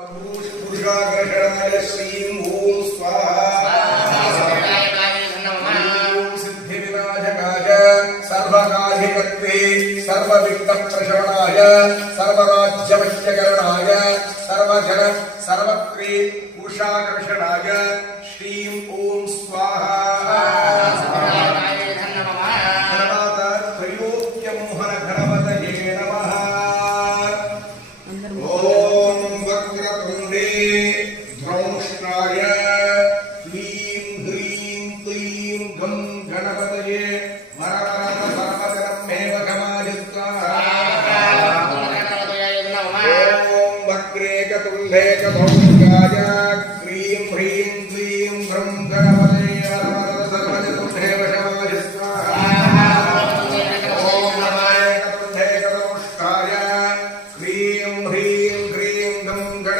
पुरुषाकर्षणाय श्रीं ॐ स्वाहा सिद्धिविनाशकाय सर्वकाधिपत्ये सर्वविघ्नप्रशमनाय सर्वराज्यवश्यकरणाय सर्वजन सर्वत्रे पुरुषाकर्षणाय श्रीं ॐ स्वाहा त्रैलोक्यमोहन गणपतये नमः। ध्रौष्णाय क्लीं ह्रीं क्लीं गं गणपतये वरवरद सर्वजनमेव गमायस्वाहा। ॐ वक्रेकतुण्डेकधौष्णाय क्लीं ह्रीं